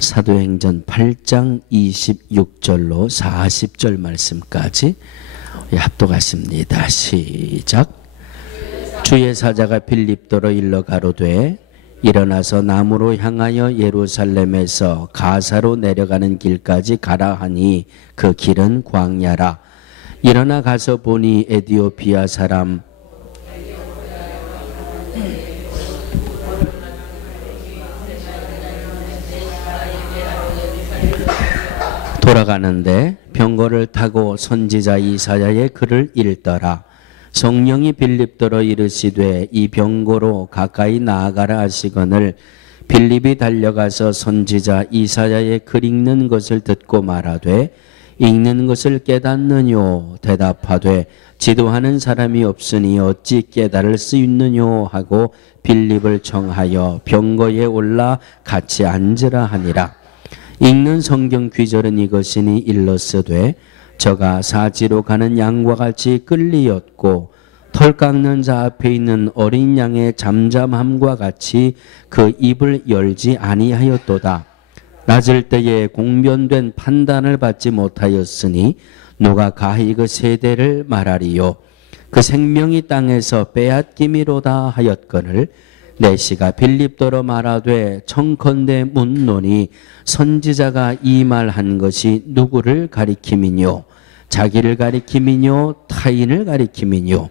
사도행전 8장 26절로 40절 말씀까지 합독하십니다. 시작. 주의 사자가 빌립도로 일러 가로되 일어나서 남으로 향하여 예루살렘에서 가사로 내려가는 길까지 가라 하니 그 길은 광야라. 일어나 가서 보니 에디오피아 사람 돌아가는데 병거를 타고 선지자 이사야의 글을 읽더라. 성령이 빌립도로 이르시되 이 병거로 가까이 나아가라 하시거늘 빌립이 달려가서 선지자 이사야의 글 읽는 것을 듣고 말하되 읽는 것을 깨닫느뇨 대답하되 지도하는 사람이 없으니 어찌 깨달을 수 있느뇨 하고 빌립을 청하여 병거에 올라 같이 앉으라 하니라. 읽는 성경 귀절은 이것이니 일러스되 저가 사지로 가는 양과 같이 끌리었고 털 깎는 자 앞에 있는 어린 양의 잠잠함과 같이 그 입을 열지 아니하였도다. 낮을 때에 공변된 판단을 받지 못하였으니 누가 가히 그 세대를 말하리요. 그 생명이 땅에서 빼앗김이로다 하였거늘 내시가 빌립도로 말하되 청컨대 묻노니 선지자가 이 말한 것이 누구를 가리킴이뇨 자기를 가리킴이뇨 타인을 가리킴이뇨.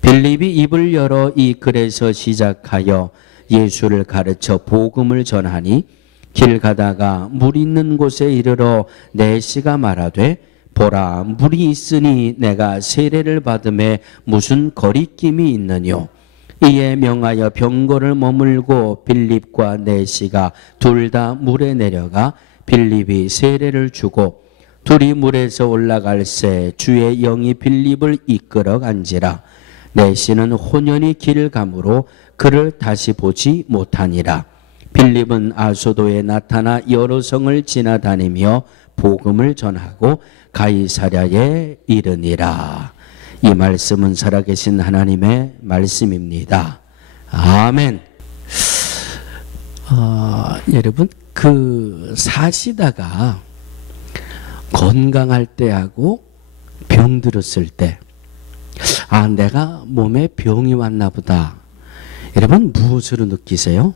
빌립이 입을 열어 이 글에서 시작하여 예수를 가르쳐 복음을 전하니 길 가다가 물 있는 곳에 이르러 내시가 말하되 보라 물이 있으니 내가 세례를 받음에 무슨 거리낌이 있느뇨. 이에 명하여 병거를 머물고 빌립과 내시가 둘 다 물에 내려가 빌립이 세례를 주고 둘이 물에서 올라갈새 주의 영이 빌립을 이끌어 간지라. 내시는 혼연히 길을 가므로 그를 다시 보지 못하니라. 빌립은 아소도에 나타나 여러 성을 지나다니며 복음을 전하고 가이사랴에 이르니라. 이 말씀은 살아계신 하나님의 말씀입니다. 아멘. 여러분 사시다가 건강할 때하고 병 들었을 때 내가 몸에 병이 왔나 보다. 여러분 무엇으로 느끼세요?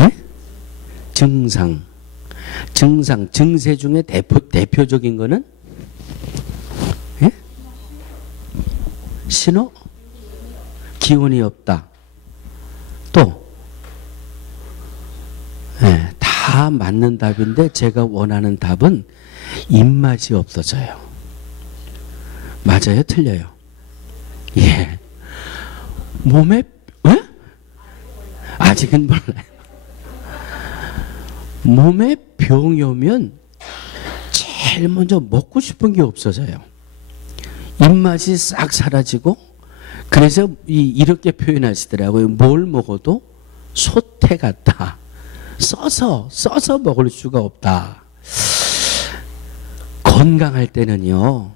예? 증세 중에 대표적인 거는 예? 신호? 기운이 없다. 또 예, 다 맞는 답인데 제가 원하는 답은 입맛이 없어져요. 맞아요? 틀려요? 예. 몸에 예? 아직은 몰라요. 몸에 병이 오면 제일 먼저 먹고 싶은 게 없어져요. 입맛이 싹 사라지고 그래서 이렇게 표현하시더라고요. 뭘 먹어도 소태 같다. 써서 먹을 수가 없다. 건강할 때는요.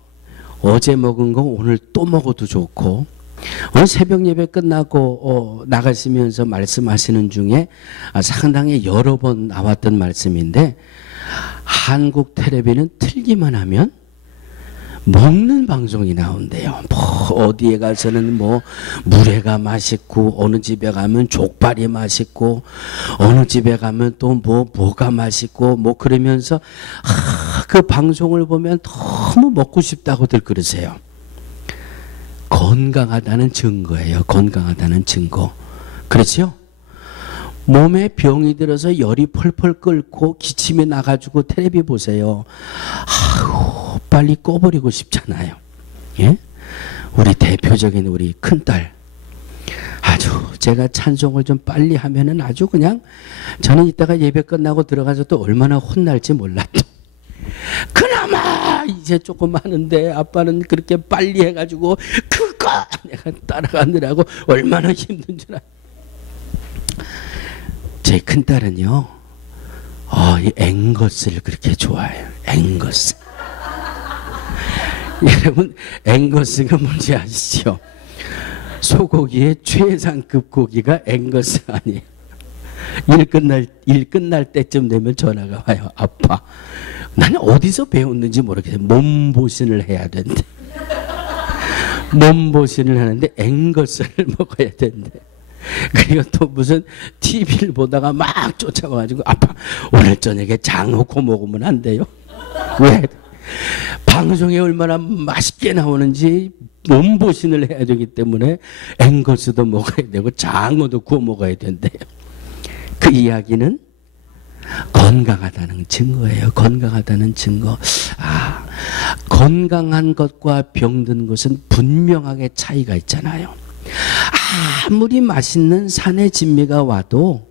어제 먹은 거 오늘 또 먹어도 좋고 오늘 새벽 예배 끝나고 나가시면서 말씀하시는 중에 상당히 여러 번 나왔던 말씀인데 한국 텔레비는 틀기만 하면 먹는 방송이 나온대요. 어디에 가서는 물회가 맛있고 어느 집에 가면 족발이 맛있고 어느 집에 가면 또 뭐가 맛있고 그러면서 그 방송을 보면 너무 먹고 싶다고들 그러세요. 건강하다는 증거예요. 건강하다는 증거. 그렇죠? 몸에 병이 들어서 열이 펄펄 끓고 기침이 나가지고 텔레비 보세요. 빨리 꺼버리고 싶잖아요. 예? 우리 대표적인 우리 큰딸 아주 제가 찬송을 좀 빨리 하면은 아주 그냥 저는 이따가 예배 끝나고 들어가서 또 얼마나 혼날지 몰랐죠. 그나마 이제 조금 하는데 아빠는 그렇게 빨리 해가지고 그거 내가 따라가느라고 얼마나 힘든 줄 알아요. 제 큰딸은요 이 앵거스를 그렇게 좋아해요. 앵거스. 여러분 앵거스가 뭔지 아시죠? 소고기의 최상급 고기가 앵거스 아니에요. 일 끝날 때쯤 되면 전화가 와요. 아빠, 나는 어디서 배웠는지 모르겠어요. 몸보신을 해야 된대. 몸보신을 하는데 앵거스를 먹어야 된대. 그리고 또 무슨 TV를 보다가 막 쫓아와가지고 아빠, 오늘 저녁에 장어 구워 먹으면 안 돼요? 왜? 방송에 얼마나 맛있게 나오는지 몸보신을 해야 되기 때문에 앵거스도 먹어야 되고 장어도 구워 먹어야 된대요. 그 이야기는 건강하다는 증거예요. 건강하다는 증거. 건강한 것과 병든 것은 분명하게 차이가 있잖아요. 아무리 맛있는 산의 진미가 와도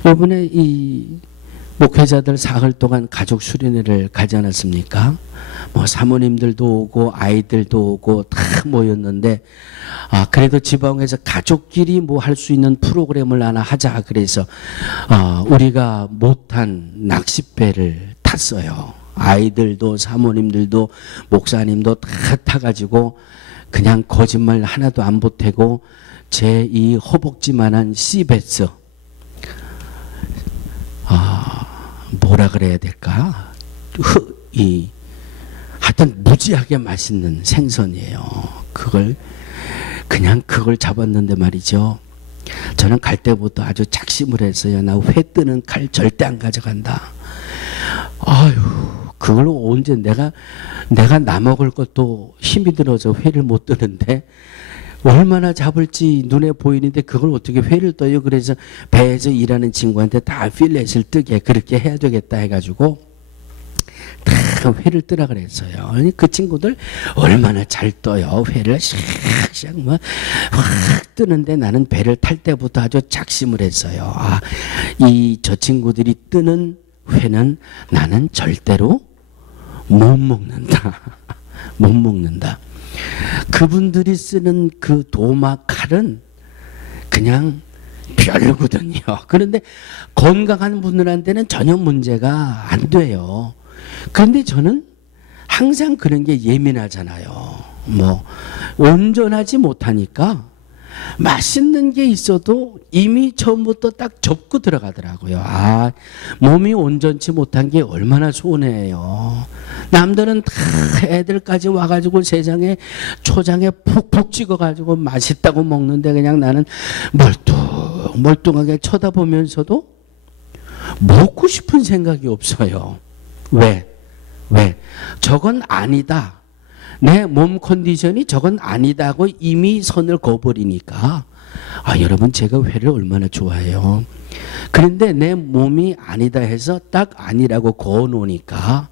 이번에 이 목회자들 사흘 동안 가족 수련회를 가지 않았습니까? 뭐 사모님들도 오고 아이들도 오고 다 모였는데 그래도 지방에서 가족끼리 뭐 할 수 있는 프로그램을 하나 하자 그래서 우리가 못한 낚싯배를 탔어요. 아이들도 사모님들도 목사님도 다 타가지고 그냥 거짓말 하나도 안 보태고 제 이 허벅지만한 씨베스 뭐라 그래야 될까? 하여튼 무지하게 맛있는 생선이에요. 그걸 잡았는데 말이죠. 저는 갈 때부터 아주 작심을 했어요. 나 회 뜨는 칼 절대 안 가져간다. 그걸 언제 내가 나 먹을 것도 힘이 들어서 회를 못 뜨는데 얼마나 잡을지 눈에 보이는데 그걸 어떻게 회를 떠요? 그래서 배에서 일하는 친구한테 다 필렛을 뜨게 그렇게 해야 되겠다 해가지고 다 회를 뜨라 그랬어요. 그 친구들 얼마나 잘 떠요. 회를 샥샥 뭐 확 뜨는데 나는 배를 탈 때부터 아주 작심을 했어요. 저 친구들이 뜨는 회는 나는 절대로 못 먹는다. 못 먹는다. 그분들이 쓰는 그 도마 칼은 그냥 별로거든요. 그런데 건강한 분들한테는 전혀 문제가 안 돼요. 그런데 저는 항상 그런 게 예민하잖아요. 뭐 온전하지 못하니까 맛있는 게 있어도 이미 처음부터 딱 접고 들어가더라고요. 몸이 온전치 못한 게 얼마나 손해예요. 남들은 다 애들까지 와가지고 세상에 초장에 푹푹 찍어가지고 맛있다고 먹는데 그냥 나는 멀뚱하게 쳐다보면서도 먹고 싶은 생각이 없어요. 왜? 저건 아니다. 내 몸 컨디션이 저건 아니다고 이미 선을 그어버리니까 여러분 제가 회를 얼마나 좋아해요. 그런데 내 몸이 아니다 해서 딱 아니라고 그어놓으니까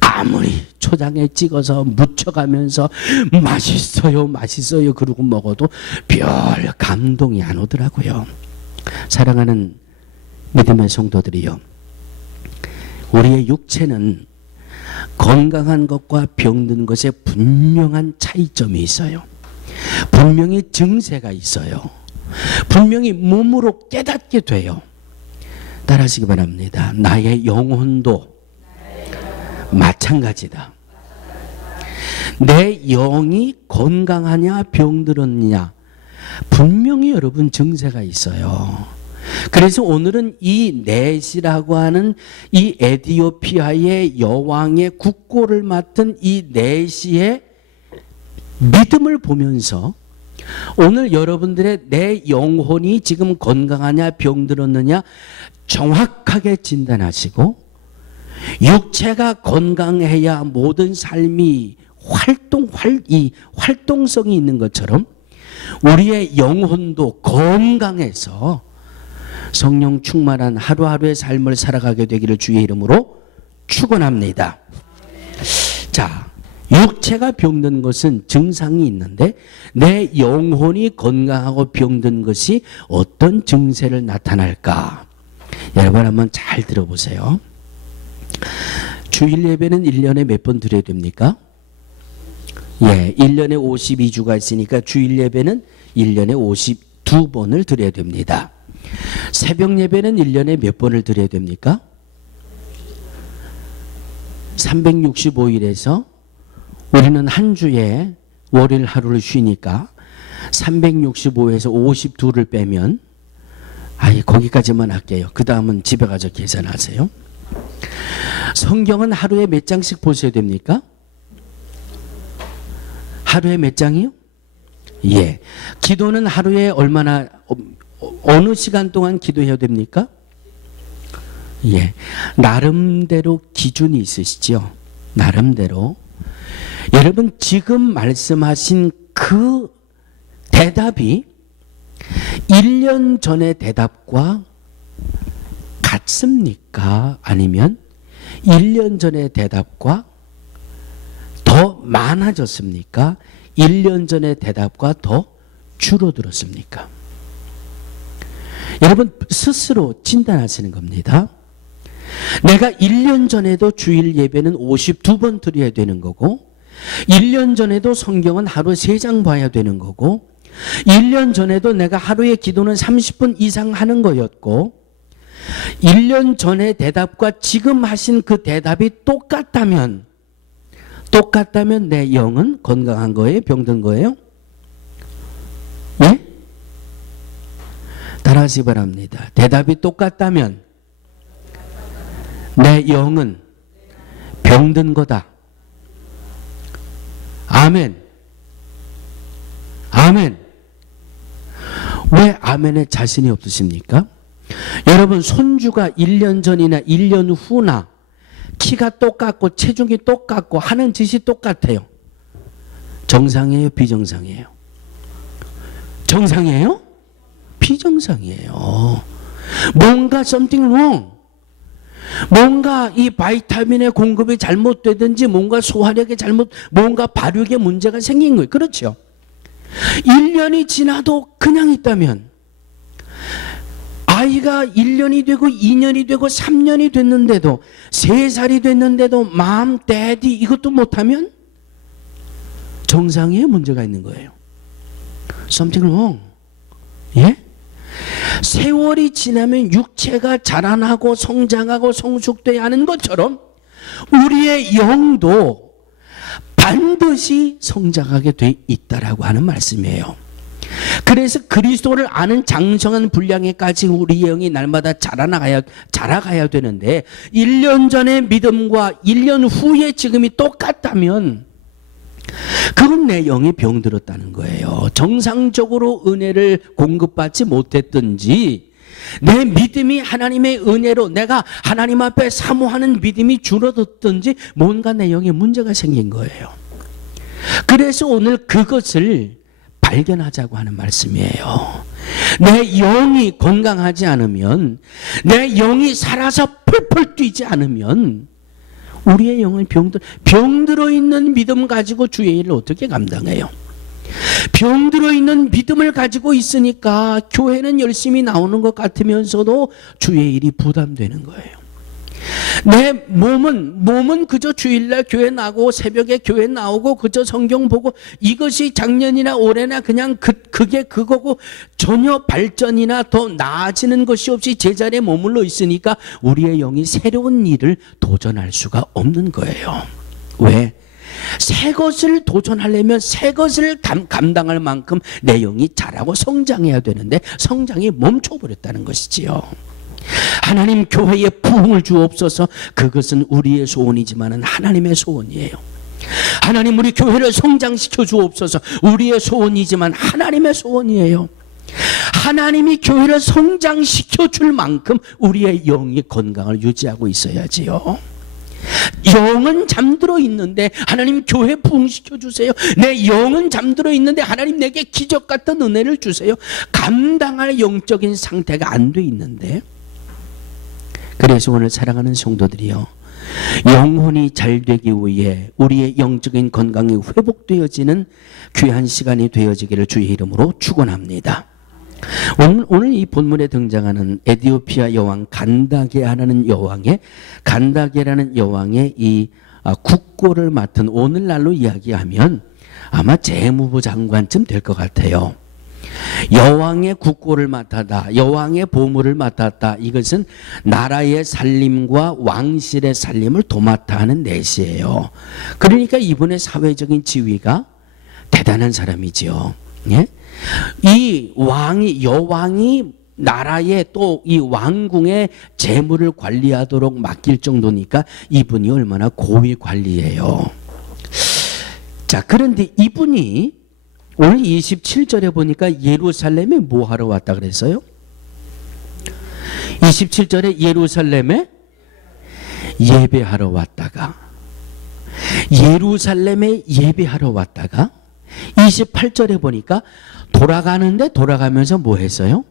아무리 초장에 찍어서 묻혀가면서 맛있어요 그러고 먹어도 별 감동이 안 오더라고요. 사랑하는 믿음의 성도들이요, 우리의 육체는 건강한 것과 병든 것에 분명한 차이점이 있어요. 분명히 증세가 있어요. 분명히 몸으로 깨닫게 돼요. 따라하시기 바랍니다. 나의 영혼도 마찬가지다. 내 영이 건강하냐 병들었느냐 분명히 여러분 증세가 있어요. 그래서 오늘은 이 넷이라고 하는 이 에티오피아의 여왕의 국고를 맡은 이 넷의 믿음을 보면서 오늘 여러분들의 내 영혼이 지금 건강하냐 병들었느냐 정확하게 진단하시고 육체가 건강해야 모든 삶이 활동성이 있는 것처럼 우리의 영혼도 건강해서 성령 충만한 하루하루의 삶을 살아가게 되기를 주의 이름으로 축원합니다. 자, 육체가 병든 것은 증상이 있는데 내 영혼이 건강하고 병든 것이 어떤 증세를 나타날까? 여러분 한번 잘 들어보세요. 주일 예배는 1년에 몇 번 드려야 됩니까? 1년에 52주가 있으니까 주일 예배는 1년에 52번을 드려야 됩니다. 새벽 예배는 1년에 몇 번을 드려야 됩니까? 365일에서 우리는 한 주에 월요일 하루를 쉬니까 365에서 52를 빼면 거기까지만 할게요. 그 다음은 집에 가서 계산하세요. 성경은 하루에 몇 장씩 보셔야 됩니까? 하루에 몇 장이요? 예. 기도는 하루에 얼마나, 어느 시간 동안 기도해야 됩니까? 예. 나름대로 기준이 있으시죠? 나름대로. 여러분, 지금 말씀하신 그 대답이 1년 전의 대답과 같습니까? 아니면 1년 전의 대답과 더 많아졌습니까? 1년 전의 대답과 더 줄어들었습니까? 여러분 스스로 진단하시는 겁니다. 내가 1년 전에도 주일 예배는 52번 드려야 되는 거고 1년 전에도 성경은 하루 3장 봐야 되는 거고 1년 전에도 내가 하루에 기도는 30분 이상 하는 거였고 1년 전의 대답과 지금 하신 그 대답이 똑같다면 내 영은 건강한 거예요? 병든 거예요? 예? 따라하시 바랍니다. 대답이 똑같다면 내 영은 병든 거다. 아멘. 아멘. 왜 아멘에 자신이 없으십니까? 여러분 손주가 1년 전이나 1년 후나 키가 똑같고 체중이 똑같고 하는 짓이 똑같아요. 정상이에요? 비정상이에요? 정상이에요? 비정상이에요. 뭔가 something wrong. 뭔가 이 바이타민의 공급이 잘못되든지 뭔가 소화력이 뭔가 발육에 문제가 생긴 거예요. 그렇죠? 1년이 지나도 그냥 있다면 아이가 1년이 되고 2년이 되고 3년이 됐는데도 3살이 됐는데도 맘, 데디 이것도 못하면 정상에 문제가 있는 거예요. Something wrong. 예? 세월이 지나면 육체가 자라나고 성장하고 성숙돼야 하는 것처럼 우리의 영도 반드시 성장하게 돼 있다라고 하는 말씀이에요. 그래서 그리스도를 아는 장성한 분량에까지 우리 영이 날마다 자라가야 되는데 1년 전의 믿음과 1년 후에 지금이 똑같다면 그건 내 영이 병들었다는 거예요. 정상적으로 은혜를 공급받지 못했든지 내 믿음이 하나님의 은혜로 내가 하나님 앞에 사모하는 믿음이 줄어들든지 뭔가 내 영에 문제가 생긴 거예요. 그래서 오늘 그것을 발견하자고 하는 말씀이에요. 내 영이 건강하지 않으면 내 영이 살아서 펄펄 뛰지 않으면 우리의 영을 병들어 있는 믿음 가지고 주의 일을 어떻게 감당해요? 병들어 있는 믿음을 가지고 있으니까 교회는 열심히 나오는 것 같으면서도 주의 일이 부담되는 거예요. 내 몸은 그저 주일날 교회 나고 새벽에 교회 나오고 그저 성경 보고 이것이 작년이나 올해나 그냥 그게 그거고 전혀 발전이나 더 나아지는 것이 없이 제자리에 머물러 있으니까 우리의 영이 새로운 일을 도전할 수가 없는 거예요. 왜? 새 것을 도전하려면 새 것을 감당할 만큼 내 영이 자라고 성장해야 되는데 성장이 멈춰버렸다는 것이지요. 하나님 교회에 부흥을 주옵소서. 그것은 우리의 소원이지만 하나님의 소원이에요. 하나님 우리 교회를 성장시켜 주옵소서. 우리의 소원이지만 하나님의 소원이에요. 하나님이 교회를 성장시켜 줄 만큼 우리의 영이 건강을 유지하고 있어야지요. 영은 잠들어 있는데 하나님 교회 부흥시켜 주세요. 내 영은 잠들어 있는데 하나님 내게 기적 같은 은혜를 주세요. 감당할 영적인 상태가 안 돼 있는데 그래서 오늘 사랑하는 성도들이요, 영혼이 잘 되기 위해 우리의 영적인 건강이 회복되어지는 귀한 시간이 되어지기를 주의 이름으로 축원합니다. 오늘 이 본문에 등장하는 에티오피아 여왕 간다게라는 여왕의 이 국고를 맡은 오늘날로 이야기하면 아마 재무부 장관쯤 될 것 같아요. 여왕의 국고를 맡았다, 여왕의 보물을 맡았다. 이것은 나라의 살림과 왕실의 살림을 도맡아 하는 내시예요. 그러니까 이분의 사회적인 지위가 대단한 사람이지요. 예? 이 여왕이 나라의 또 이 왕궁의 재물을 관리하도록 맡길 정도니까 이분이 얼마나 고위 관리예요. 자, 그런데 이분이 오늘 27절에 보니까 예루살렘에 뭐 하러 왔다 그랬어요? 27절에 예루살렘에 예배하러 왔다가, 예루살렘에 예배하러 왔다가 28절에 보니까 돌아가는데 돌아가면서 뭐 했어요?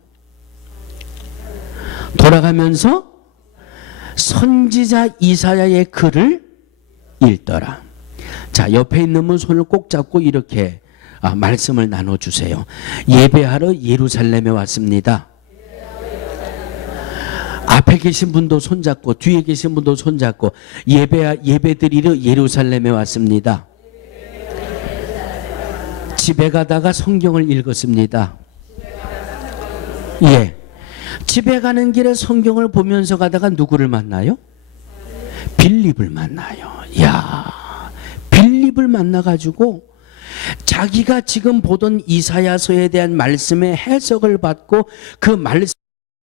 돌아가면서 선지자 이사야의 글을 읽더라. 자, 옆에 있는 분 손을 꼭 잡고 이렇게 말씀을 나눠주세요. 예배하러 예루살렘에 왔습니다. 앞에 계신 분도 손잡고 뒤에 계신 분도 손잡고 예배드리러 예루살렘에 왔습니다. 집에 가다가 성경을 읽었습니다. 예. 집에 가는 길에 성경을 보면서 가다가 누구를 만나요? 빌립을 만나요. 야, 빌립을 만나가지고 자기가 지금 보던 이사야서에 대한 말씀의 해석을 받고 그 말씀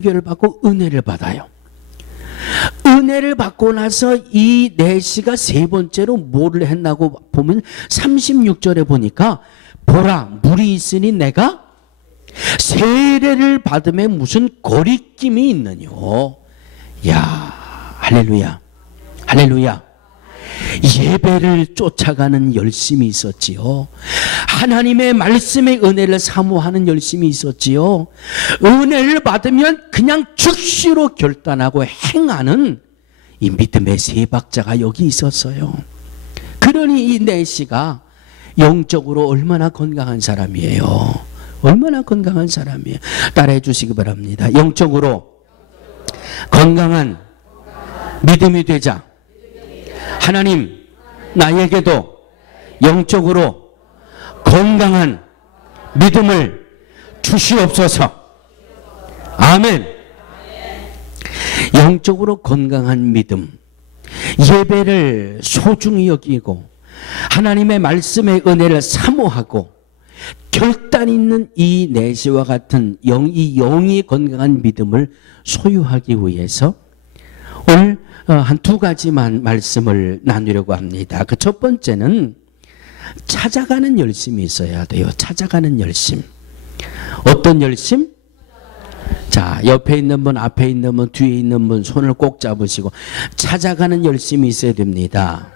을 받고 은혜를 받아요. 은혜를 받고 나서 이 내시가 세 번째로 뭐를 했나고 보면 36절에 보니까 보라, 물이 있으니 내가 세례를 받음에 무슨 거리낌이 있느뇨. 야, 할렐루야, 할렐루야. 예배를 쫓아가는 열심이 있었지요. 하나님의 말씀의 은혜를 사모하는 열심이 있었지요. 은혜를 받으면 그냥 즉시로 결단하고 행하는 이 믿음의 세 박자가 여기 있었어요. 그러니 이 내시가 영적으로 얼마나 건강한 사람이에요. 얼마나 건강한 사람이에요. 따라해 주시기 바랍니다. 영적으로 건강한 믿음이 되자. 하나님, 나에게도 영적으로 건강한 믿음을 주시옵소서. 아멘. 영적으로 건강한 믿음, 예배를 소중히 여기고 하나님의 말씀의 은혜를 사모하고 결단 있는 이 내시와 같은 영이 건강한 믿음을 소유하기 위해서 오늘 한 두 가지만 말씀을 나누려고 합니다. 그 첫 번째는 찾아가는 열심이 있어야 돼요. 찾아가는 열심. 어떤 열심? 자, 옆에 있는 분, 앞에 있는 분, 뒤에 있는 분 손을 꼭 잡으시고 찾아가는 열심이 있어야 됩니다.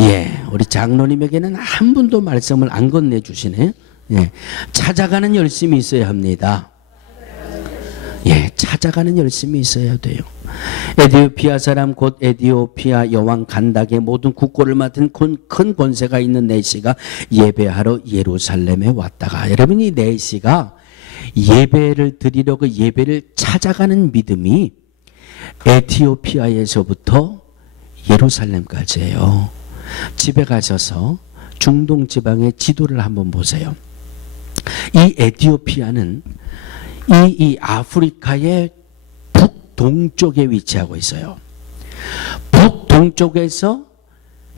예, 우리 장로님에게는 한 분도 말씀을 안 건네주시네. 예, 찾아가는 열심이 있어야 합니다. 예, 찾아가는 열심이 있어야 돼요. 에디오피아 사람 곧 에디오피아 여왕 간닥의 모든 국고를 맡은 큰 권세가 있는 내시가 예배하러 예루살렘에 왔다가, 여러분이 내시가 예배를 드리려 그 예배를 찾아가는 믿음이 에티오피아에서부터 예루살렘까지예요. 집에 가셔서 중동 지방의 지도를 한번 보세요. 이 에티오피아는 이 아프리카의 북동쪽에 위치하고 있어요. 북동쪽에서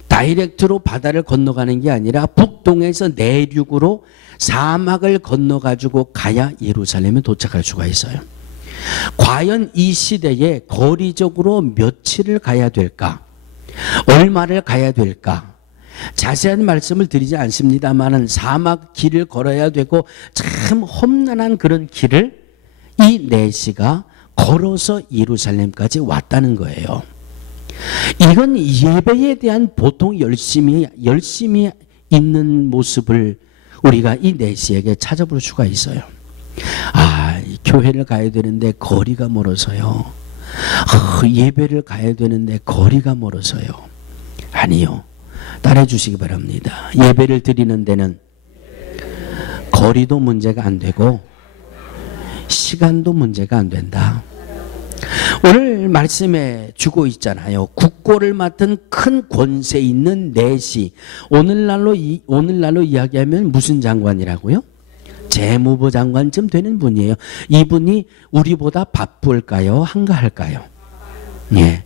다이렉트로 바다를 건너가는 게 아니라 북동에서 내륙으로 사막을 건너가지고 가야 예루살렘에 도착할 수가 있어요. 과연 이 시대에 거리적으로 며칠을 가야 될까? 얼마를 가야 될까? 자세한 말씀을 드리지 않습니다만은 사막 길을 걸어야 되고 참 험난한 그런 길을 이 내시가 걸어서 예루살렘까지 왔다는 거예요. 이건 예배에 대한 보통 열심이 있는 모습을 우리가 이 내시에게 찾아볼 수가 있어요. 아, 교회를 가야 되는데 거리가 멀어서요. 예배를 가야 되는데 거리가 멀어서요. 아니요. 따라해 주시기 바랍니다. 예배를 드리는 데는 거리도 문제가 안 되고 시간도 문제가 안 된다. 오늘 말씀에 주고 있잖아요. 국고를 맡은 큰 권세 있는 내시. 오늘날로 이야기하면 무슨 장관이라고요? 재무부 장관쯤 되는 분이에요. 이분이 우리보다 바쁠까요? 한가할까요? 예.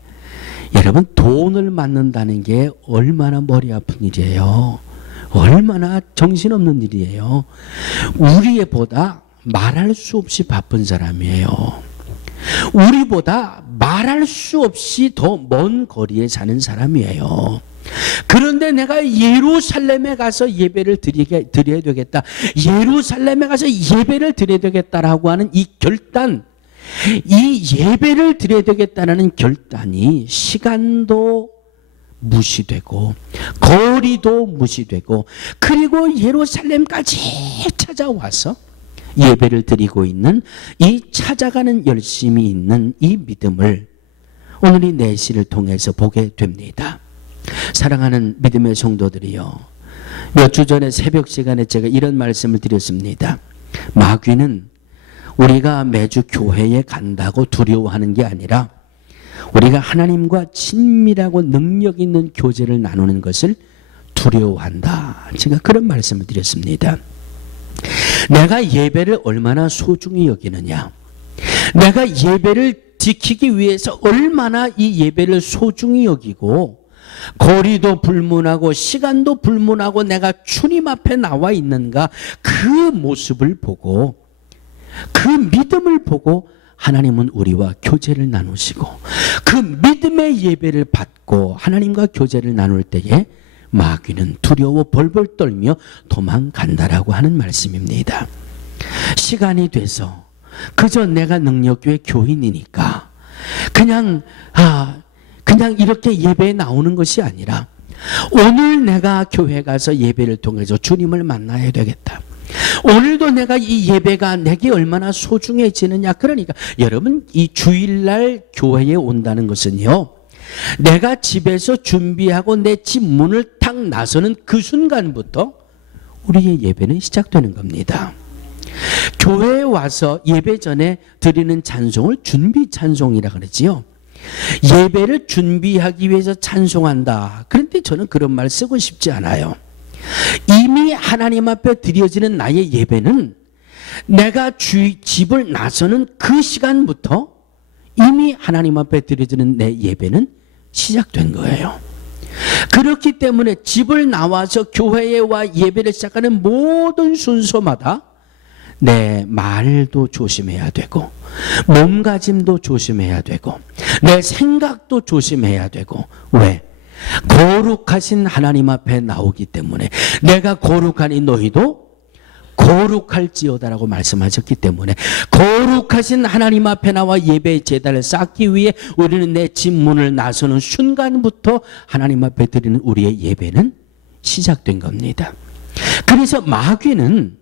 여러분, 돈을 맡는다는 게 얼마나 머리 아픈 일이에요. 얼마나 정신없는 일이에요. 우리보다 말할 수 없이 바쁜 사람이에요. 우리보다 말할 수 없이 더 먼 거리에 사는 사람이에요. 그런데 내가 예루살렘에 가서 예배를 드려야 되겠다. 예루살렘에 가서 예배를 드려야 되겠다라고 하는 이 결단, 이 예배를 드려야 되겠다는 결단이 시간도 무시되고 거리도 무시되고 그리고 예루살렘까지 찾아와서 예배를 드리고 있는 이 찾아가는 열심이 있는 이 믿음을 오늘 이 내시를 통해서 보게 됩니다. 사랑하는 믿음의 성도들이요, 몇 주 전에 새벽 시간에 제가 이런 말씀을 드렸습니다. 마귀는 우리가 매주 교회에 간다고 두려워하는 게 아니라 우리가 하나님과 친밀하고 능력 있는 교제를 나누는 것을 두려워한다. 제가 그런 말씀을 드렸습니다. 내가 예배를 얼마나 소중히 여기느냐, 내가 예배를 지키기 위해서 얼마나 이 예배를 소중히 여기고 거리도 불문하고 시간도 불문하고 내가 주님 앞에 나와 있는가, 그 모습을 보고 그 믿음을 보고 하나님은 우리와 교제를 나누시고 그 믿음의 예배를 받고 하나님과 교제를 나눌 때에 마귀는 두려워 벌벌 떨며 도망간다라고 하는 말씀입니다. 시간이 돼서 그저 내가 능력교회 교인이니까 그냥 이렇게 예배에 나오는 것이 아니라 오늘 내가 교회 가서 예배를 통해서 주님을 만나야 되겠다. 오늘도 내가 이 예배가 내게 얼마나 소중해지느냐. 그러니까 여러분, 이 주일날 교회에 온다는 것은요, 내가 집에서 준비하고 내 집 문을 탁 나서는 그 순간부터 우리의 예배는 시작되는 겁니다. 교회에 와서 예배 전에 드리는 찬송을 준비 찬송이라 그러지요. 예배를 준비하기 위해서 찬송한다. 그런데 저는 그런 말 쓰고 싶지 않아요. 이미 하나님 앞에 드려지는 나의 예배는 내가 집을 나서는 그 시간부터 이미 하나님 앞에 드려지는 내 예배는 시작된 거예요. 그렇기 때문에 집을 나와서 교회에 와 예배를 시작하는 모든 순서마다 내 말도 조심해야 되고 몸가짐도 조심해야 되고 내 생각도 조심해야 되고. 왜? 거룩하신 하나님 앞에 나오기 때문에, 내가 거룩하니 너희도 거룩할지어다라고 말씀하셨기 때문에 거룩하신 하나님 앞에 나와 예배의 제단을 쌓기 위해 우리는 내 집 문을 나서는 순간부터 하나님 앞에 드리는 우리의 예배는 시작된 겁니다. 그래서 마귀는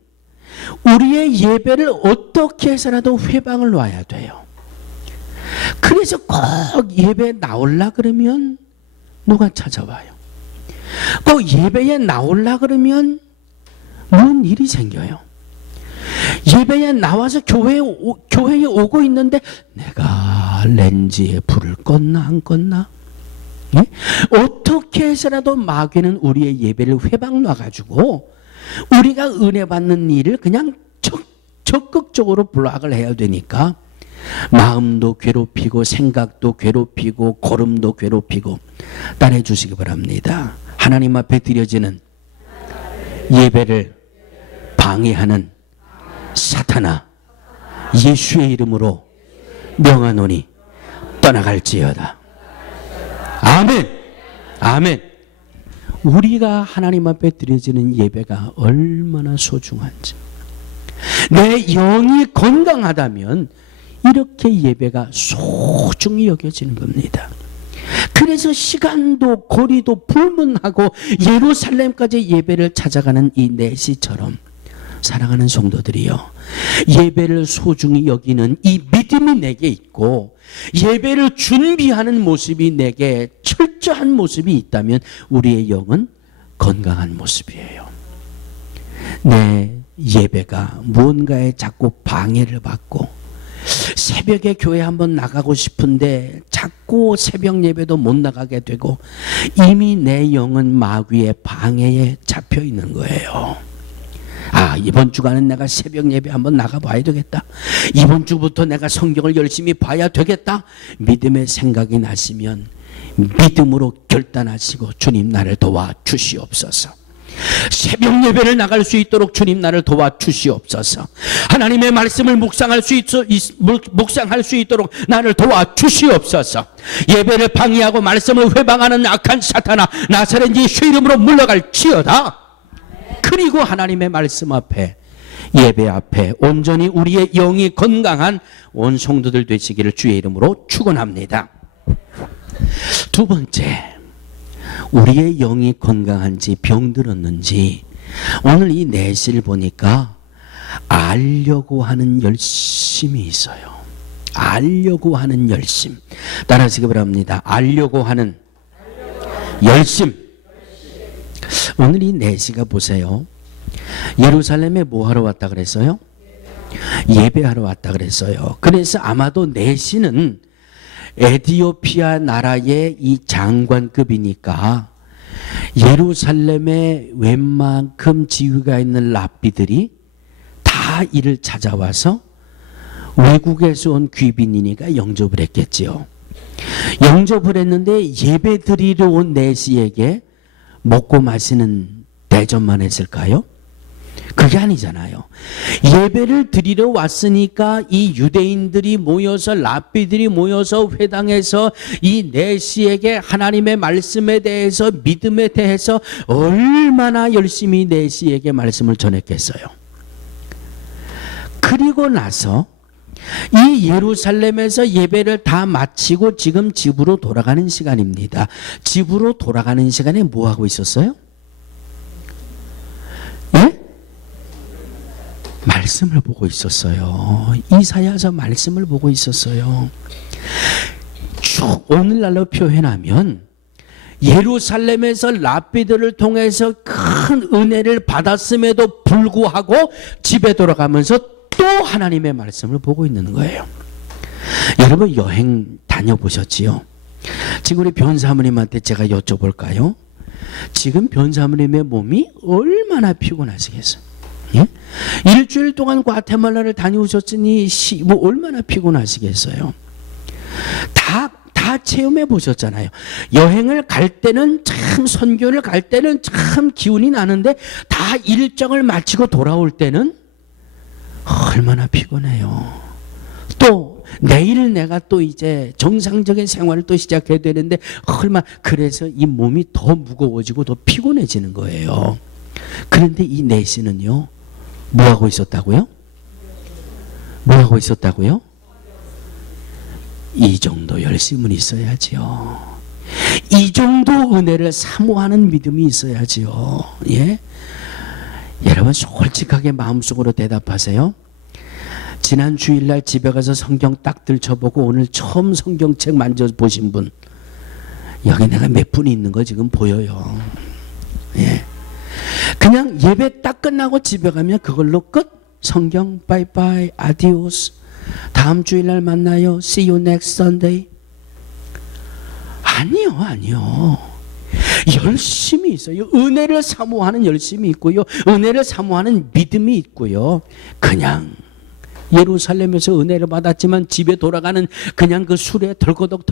우리의 예배를 어떻게 해서라도 회방을 놔야 돼요. 그래서 꼭 예배에 나오려 그러면 누가 찾아와요. 꼭 예배에 나오려 그러면 무슨 일이 생겨요. 예배에 나와서 교회에 오고 있는데 내가 렌즈에 불을 껐나 안 껐나? 예? 어떻게 해서라도 마귀는 우리의 예배를 회방 놔가지고 우리가 은혜 받는 일을 그냥 적극적으로 블락을 해야 되니까 마음도 괴롭히고 생각도 괴롭히고 걸음도 괴롭히고. 따라해 주시기 바랍니다. 하나님 앞에 드려지는 예배를 방해하는 사탄아, 예수의 이름으로 명하노니 떠나갈지어다. 아멘. 아멘. 우리가 하나님 앞에 드려지는 예배가 얼마나 소중한지, 내 영이 건강하다면 이렇게 예배가 소중히 여겨지는 겁니다. 그래서 시간도 거리도 불문하고 예루살렘까지 예배를 찾아가는 이 내시처럼 사랑하는 성도들이요, 예배를 소중히 여기는 이 믿음이 내게 있고 예배를 준비하는 모습이 내게 철저한 모습이 있다면 우리의 영은 건강한 모습이에요. 내 예배가 무언가에 자꾸 방해를 받고 새벽에 교회 한번 나가고 싶은데 자꾸 새벽 예배도 못 나가게 되고 이미 내 영은 마귀의 방해에 잡혀 있는 거예요. 이번 주간은 내가 새벽 예배 한번 나가봐야 되겠다. 이번 주부터 내가 성경을 열심히 봐야 되겠다. 믿음의 생각이 나시면 믿음으로 결단하시고 주님 나를 도와 주시옵소서. 새벽 예배를 나갈 수 있도록 주님 나를 도와주시옵소서. 하나님의 말씀을 묵상할 수 있도록 나를 도와주시옵소서. 예배를 방해하고 말씀을 회방하는 악한 사탄아, 나사렛 예수 이름으로 물러갈지어다. 그리고 하나님의 말씀 앞에, 예배 앞에 온전히 우리의 영이 건강한 온 성도들 되시기를 주의 이름으로 축원합니다. 두 번째, 우리의 영이 건강한지 병들었는지 오늘 이 내시를 보니까 알려고 하는 열심이 있어요. 알려고 하는 열심. 따라하시기 바랍니다. 알려고 하는 열심. 오늘 이 내시가 보세요. 예루살렘에 뭐 하러 왔다 그랬어요? 예배하러 왔다 그랬어요. 그래서 아마도 내시는 에티오피아 나라의 이 장관급이니까 예루살렘에 웬만큼 지위가 있는 랍비들이 다 이를 찾아와서 외국에서 온 귀빈이니까 영접을 했겠지요. 영접을 했는데 예배 드리러 온 내시에게 먹고 마시는 대접만 했을까요? 그게 아니잖아요. 예배를 드리러 왔으니까 이 유대인들이 모여서, 랍비들이 모여서 회당에서 이 내시에게 하나님의 말씀에 대해서, 믿음에 대해서 얼마나 열심히 내시에게 말씀을 전했겠어요. 그리고 나서 이 예루살렘에서 예배를 다 마치고 지금 집으로 돌아가는 시간입니다. 집으로 돌아가는 시간에 뭐 하고 있었어요? 예? 말씀을 보고 있었어요. 이사야서 말씀을 보고 있었어요. 쭉 오늘날로 표현하면 예루살렘에서 랍비들을 통해서 큰 은혜를 받았음에도 불구하고 집에 돌아가면서 또 하나님의 말씀을 보고 있는 거예요. 여러분 여행 다녀보셨지요? 지금 우리 변사모님한테 제가 여쭤볼까요? 지금 변사모님의 몸이 얼마나 피곤하시겠어요? 예? 일주일 동안 과테말라를 다녀오셨으니 뭐 얼마나 피곤하시겠어요? 다 체험해 보셨잖아요. 여행을 갈 때는 참, 선교를 갈 때는 참 기운이 나는데 다 일정을 마치고 돌아올 때는 얼마나 피곤해요. 또 내일 내가 또 이제 정상적인 생활을 또 시작해야 되는데 얼마나, 그래서 이 몸이 더 무거워지고 더 피곤해지는 거예요. 그런데 이 내시는요, 뭐 하고 있었다고요? 뭐 하고 있었다고요? 이 정도 열심은 있어야지요. 이 정도 은혜를 사모하는 믿음이 있어야지요. 예? 여러분 솔직하게 마음속으로 대답하세요. 지난 주일날 집에 가서 성경 딱 들춰보고 오늘 처음 성경책 만져보신 분, 여기 내가 몇 분이 있는 거 지금 보여요. 예. 그냥 예배 딱 끝나고 집에 가면 그걸로 끝. 성경 바이바이 아디오스, 다음 주일날 만나요, see you next Sunday. 아니요. 열심히 있어요. 은혜를 사모하는 열심이 있고요, 은혜를 사모하는 믿음이 있고요. 그냥 예루살렘에서 은혜를 받았지만 집에 돌아가는 그냥 그 수레 덜거덕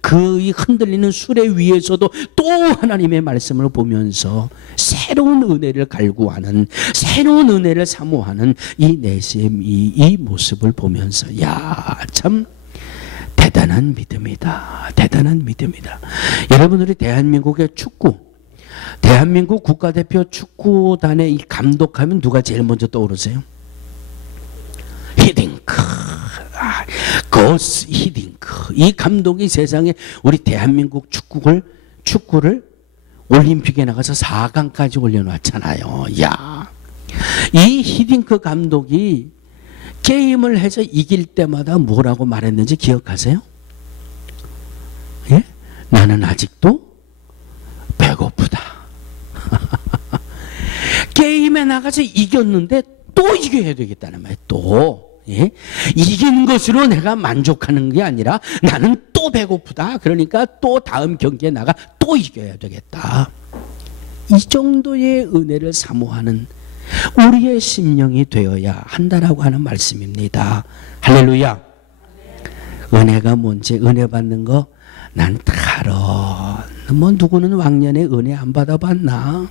그 흔들리는 수레 위에서도 또 하나님의 말씀을 보면서 새로운 은혜를 갈구하는, 새로운 은혜를 사모하는 이 내시의 이 모습을 보면서 야, 참 대단한 믿음이다. 대단한 믿음이다. 여러분, 우리 대한민국의 축구, 대한민국 국가대표 축구단의 이 감독하면 누가 제일 먼저 떠오르세요? 히딩크. 거스 히딩크. 이 감독이 세상에 우리 대한민국 축구를 올림픽에 나가서 4강까지 올려놨잖아요. 야, 이 히딩크 감독이 게임을 해서 이길 때마다 뭐라고 말했는지 기억하세요? 예? 나는 아직도 배고프다. 게임에 나가서 이겼는데 또 이겨야 되겠다는 말이에요. 또. 예? 이긴 것으로 내가 만족하는 게 아니라 나는 또 배고프다. 그러니까 또 다음 경기에 나가 또 이겨야 되겠다. 이 정도의 은혜를 사모하는 우리의 심령이 되어야 한다라고 하는 말씀입니다. 할렐루야. 은혜가 뭔지, 은혜 받는 거 난 다 알아. 뭐 누구는 왕년에 은혜 안 받아봤나?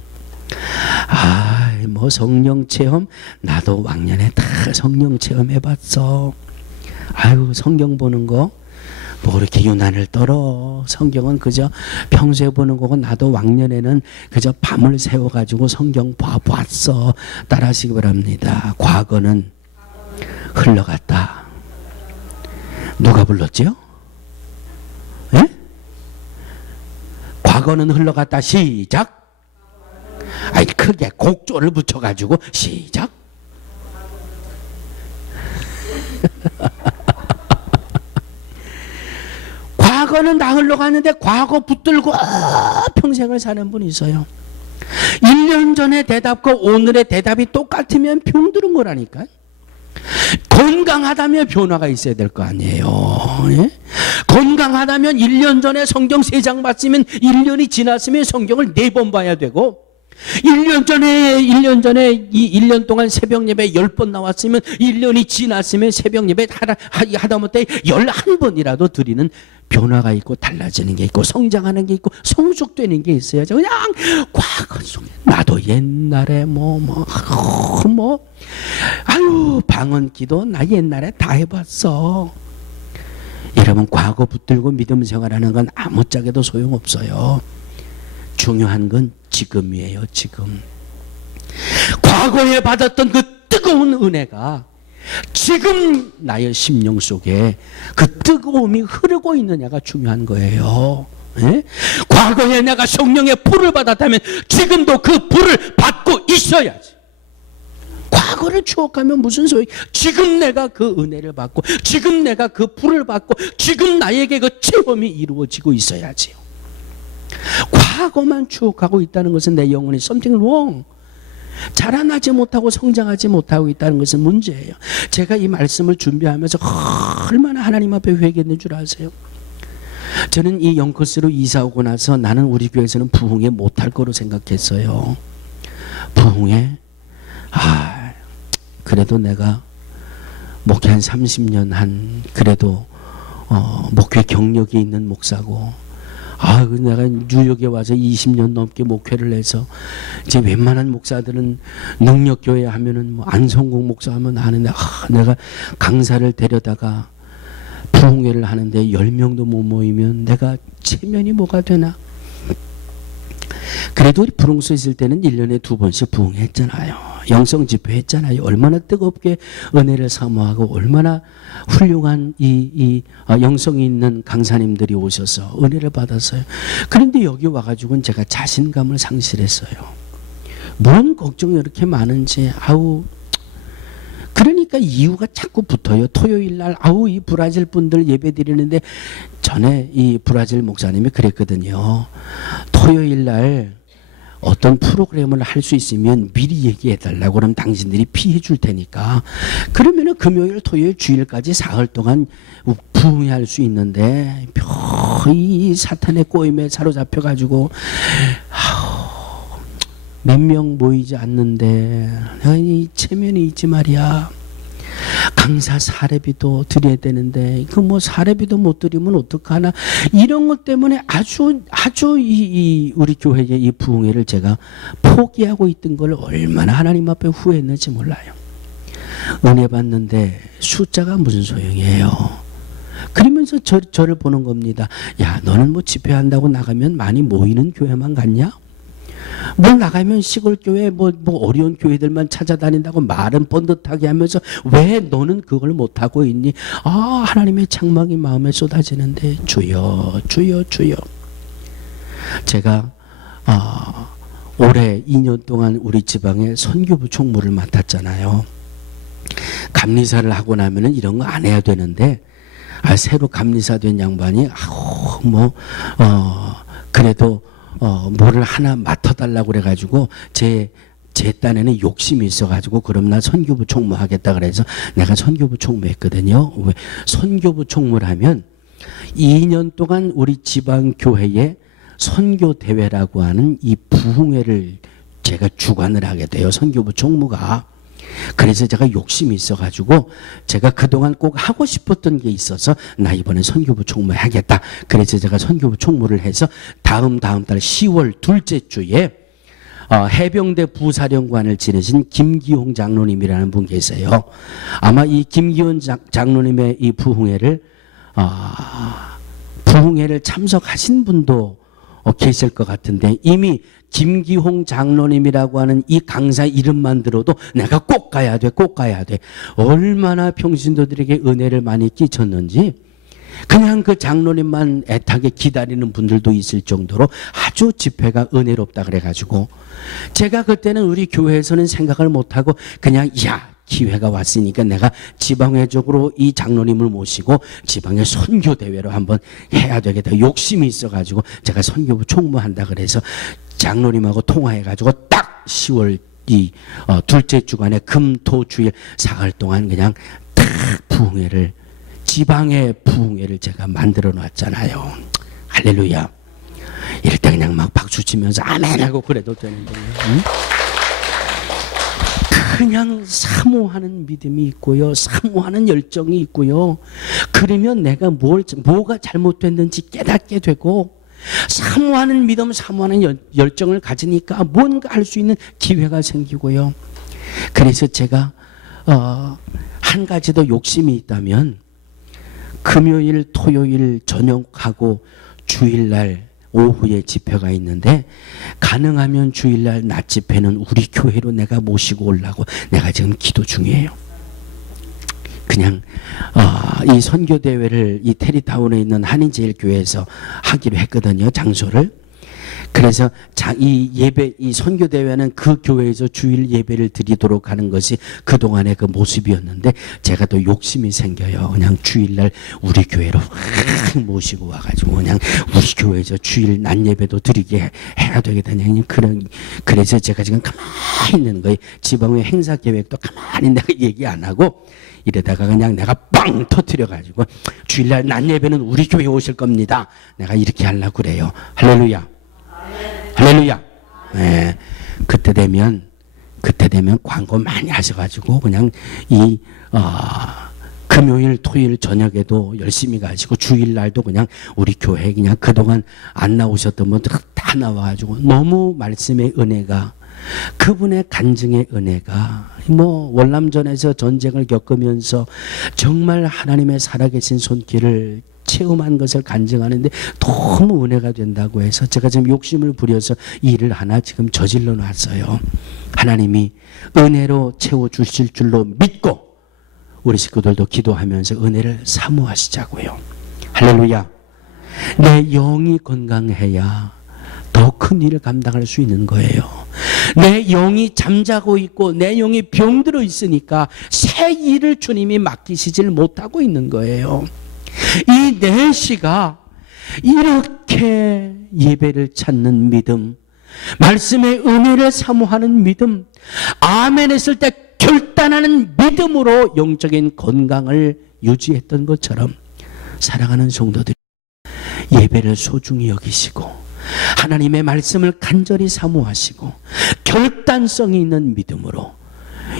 뭐 성령 체험, 나도 왕년에 다 성령 체험 해봤어. 아유, 성경 보는 거 뭐 그렇게 유난을 떨어. 성경은 그저 평소에 보는 거고 나도 왕년에는 그저 밤을 새워가지고 성경 봐봤어. 따라하시기 바랍니다. 과거는 흘러갔다. 누가 불렀지요? 예? 과거는 흘러갔다. 시작. 아이, 크게 곡조를 붙여가지고 시작. 과거는 다 흘러갔는데 과거 붙들고 평생을 사는 분이 있어요. 1년 전의 대답과 오늘의 대답이 똑같으면 병들은 거라니까. 건강하다면 변화가 있어야 될 거 아니에요. 예? 건강하다면 1년 전에 성경 3장 봤으면 1년이 지났으면 성경을 4번 봐야 되고, 1년 전에 1년 동안 새벽 예배 10번 나왔으면 1년이 지났으면 새벽 예배 하다못해 11번이라도 드리는 변화가 있고 달라지는 게 있고 성장하는 게 있고 성숙되는 게 있어야죠. 그냥 과거 속에 나도 옛날에 아유, 방언기도 나 옛날에 다 해봤어. 여러분, 과거 붙들고 믿음 생활하는 건 아무짝에도 소용없어요. 중요한 건 지금이에요. 지금 과거에 받았던 그 뜨거운 은혜가 지금 나의 심령 속에 그 뜨거움이 흐르고 있느냐가 중요한 거예요. 예? 과거에 내가 성령의 불을 받았다면 지금도 그 불을 받고 있어야지. 과거를 추억하면 무슨 소용? 지금 내가 그 은혜를 받고 지금 내가 그 불을 받고 지금 나에게 그 체험이 이루어지고 있어야지요. 과거만 추억하고 있다는 것은 내 영혼이 something wrong. 자라나지 못하고 성장하지 못하고 있다는 것은 문제예요. 제가 이 말씀을 준비하면서 얼마나 하나님 앞에 회개했는 줄 아세요? 저는 이 영커스로 이사 오고 나서 나는 우리 교회에서는 부흥회 못할 거로 생각했어요. 부흥회? 그래도 내가 목회 한 30년 한 그래도 목회 경력이 있는 목사고, 내가 뉴욕에 와서 20년 넘게 목회를 해서 이제 웬만한 목사들은 능력교회 하면은 뭐 안성국 목사 하면 아는데, 내가 강사를 데려다가 부흥회를 하는데 10명도 못 모이면 내가 체면이 뭐가 되나. 그래도 우리 부흥소 있을 때는 1년에 2번씩 부흥회 했잖아요. 영성 집회 했잖아요. 얼마나 뜨겁게 은혜를 사모하고 얼마나 훌륭한 영성이 있는 강사님들이 오셔서 은혜를 받았어요. 그런데 여기 와가지고는 제가 자신감을 상실했어요. 뭔 걱정이 이렇게 많은지. 그러니까 이유가 자꾸 붙어요. 토요일 날 이 브라질 분들 예배 드리는데, 전에 이 브라질 목사님이 그랬거든요. 토요일 날 어떤 프로그램을 할 수 있으면 미리 얘기해 달라고, 그럼 당신들이 피해 줄 테니까. 그러면은 금요일 토요일 주일까지 사흘 동안 부흥할 수 있는데, 이 사탄의 꼬임에 사로잡혀 가지고 몇 명 모이지 않는데 내가 이 체면이 있지 말이야. 강사 사례비도 드려야 되는데 그 뭐 사례비도 못 드리면 어떡하나. 이런 것 때문에 아주 우리 교회의 이 부흥회를 제가 포기하고 있던 걸 얼마나 하나님 앞에 후회했는지 몰라요. 은혜 받는데 숫자가 무슨 소용이에요. 그러면서 저를 보는 겁니다. 야, 너는 뭐 집회한다고 나가면 많이 모이는 교회만 갔냐? 뭐 나가면 시골교회 뭐 어려운 교회들만 찾아다닌다고 말은 번듯하게 하면서 왜 너는 그걸 못하고 있니? 하나님의 창망이 마음에 쏟아지는데, 주여 주여 주여. 제가 올해 2년 동안 우리 지방에 선교부 총무를 맡았잖아요. 감리사를 하고 나면은 이런 거 안 해야 되는데, 새로 감리사 된 양반이 그래도 뭐를 하나 맡아달라고 그래가지고 제 딴에는 욕심이 있어가지고, 그럼 나 선교부 총무하겠다 그래서 내가 선교부 총무했거든요. 왜? 선교부 총무를 하면 2년 동안 우리 지방 교회에 선교 대회라고 하는 이 부흥회를 제가 주관을 하게 돼요. 선교부 총무가. 그래서 제가 욕심이 있어가지고 제가 그동안 꼭 하고 싶었던 게 있어서 나 이번에 선교부 총무 하겠다. 그래서 제가 선교부 총무를 해서 다음 달 10월 둘째 주에 해병대 부사령관을 지내신 김기홍 장로님이라는 분 계세요. 아마 이 김기홍 장로님의 이 부흥회를 참석하신 분도 계실 것 같은데, 이미 김기홍 장로님이라고 하는 이 강사 이름만 들어도 내가 꼭 가야 돼, 꼭 가야 돼. 얼마나 평신도들에게 은혜를 많이 끼쳤는지, 그냥 그 장로님만 애타게 기다리는 분들도 있을 정도로 아주 집회가 은혜롭다 그래가지고, 제가 그때는 우리 교회에서는 생각을 못하고 그냥 기회가 왔으니까 내가 지방회적으로 이 장로님을 모시고 지방의 선교대회로 한번 해야 되겠다 욕심이 있어가지고, 제가 선교부 총무한다 그래서 장로님하고 통화해가지고 딱 10월 둘째 주간에 금토주일 사흘 동안 그냥 딱 부흥회를, 지방의 부흥회를 제가 만들어 놨잖아요. 할렐루야. 이럴 때 그냥 막 박수 치면서 아멘 하고 그래도 되는데, 응? 그냥 사모하는 믿음이 있고요, 사모하는 열정이 있고요, 그러면 내가 뭐가 잘못됐는지 깨닫게 되고, 사모하는 믿음, 사모하는 열정을 가지니까 뭔가 할 수 있는 기회가 생기고요. 그래서 제가 한 가지 더 욕심이 있다면, 금요일, 토요일 저녁하고 주일날 오후에 집회가 있는데, 가능하면 주일날 낮 집회는 우리 교회로 내가 모시고 오려고 내가 지금 기도 중이에요. 그냥 이 선교대회를 이 테리타운에 있는 한인제일교회에서 하기로 했거든요, 장소를. 그래서 이 선교대회는 그 교회에서 주일 예배를 드리도록 하는 것이 그동안의 그 모습이었는데, 제가 또 욕심이 생겨요. 그냥 주일날 우리 교회로 모시고 와가지고 그냥 우리 교회에서 주일 낮 예배도 드리게 해야 되겠다. 그래서 제가 지금 가만히 있는 거예요. 지방의 행사 계획도 가만히 내가 얘기 안 하고, 이러다가 그냥 내가 빵 터뜨려가지고 주일날 낮 예배는 우리 교회 오실 겁니다, 내가 이렇게 하려고 그래요. 할렐루야. 할렐루야. 네. 그때 되면 광고 많이 하셔가지고 그냥 금요일, 토요일 저녁에도 열심히 가시고, 주일날도 그냥 우리 교회 그냥 그동안 안 나오셨던 분들 다 나와가지고, 너무 말씀의 은혜가, 그분의 간증의 은혜가, 월남전에서 전쟁을 겪으면서 정말 하나님의 살아계신 손길을 체험한 것을 간증하는데 너무 은혜가 된다고 해서 제가 지금 욕심을 부려서 일을 하나 지금 저질러 놨어요. 하나님이 은혜로 채워주실 줄로 믿고 우리 식구들도 기도하면서 은혜를 사모하시자고요. 할렐루야. 내 영이 건강해야 더 큰 일을 감당할 수 있는 거예요. 내 영이 잠자고 있고 내 영이 병들어 있으니까 새 일을 주님이 맡기시질 못하고 있는 거예요. 이 4시가 이렇게 예배를 찾는 믿음, 말씀의 은혜를 사모하는 믿음, 아멘 했을 때 결단하는 믿음으로 영적인 건강을 유지했던 것처럼, 사랑하는 성도들이 예배를 소중히 여기시고 하나님의 말씀을 간절히 사모하시고 결단성이 있는 믿음으로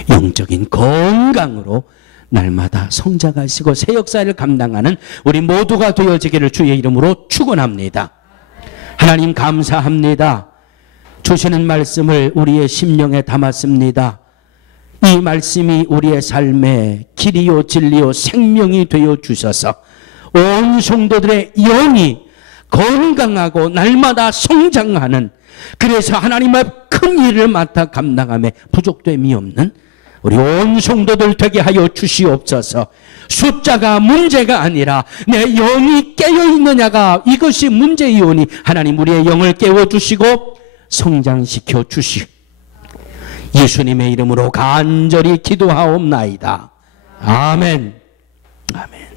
영적인 건강으로 날마다 성장하시고 새 역사를 감당하는 우리 모두가 되어지기를 주의 이름으로 축원합니다. 하나님 감사합니다. 주시는 말씀을 우리의 심령에 담았습니다. 이 말씀이 우리의 삶의 길이요 진리요 생명이 되어 주셔서 온 성도들의 영이 건강하고 날마다 성장하는, 그래서 하나님의 큰 일을 맡아 감당함에 부족됨이 없는 우리 온 성도들 되게 하여 주시옵소서. 숫자가 문제가 아니라 내 영이 깨어있느냐가 이것이 문제이오니 하나님 우리의 영을 깨워주시고 성장시켜 주시, 예수님의 이름으로 간절히 기도하옵나이다. 아멘. 아멘.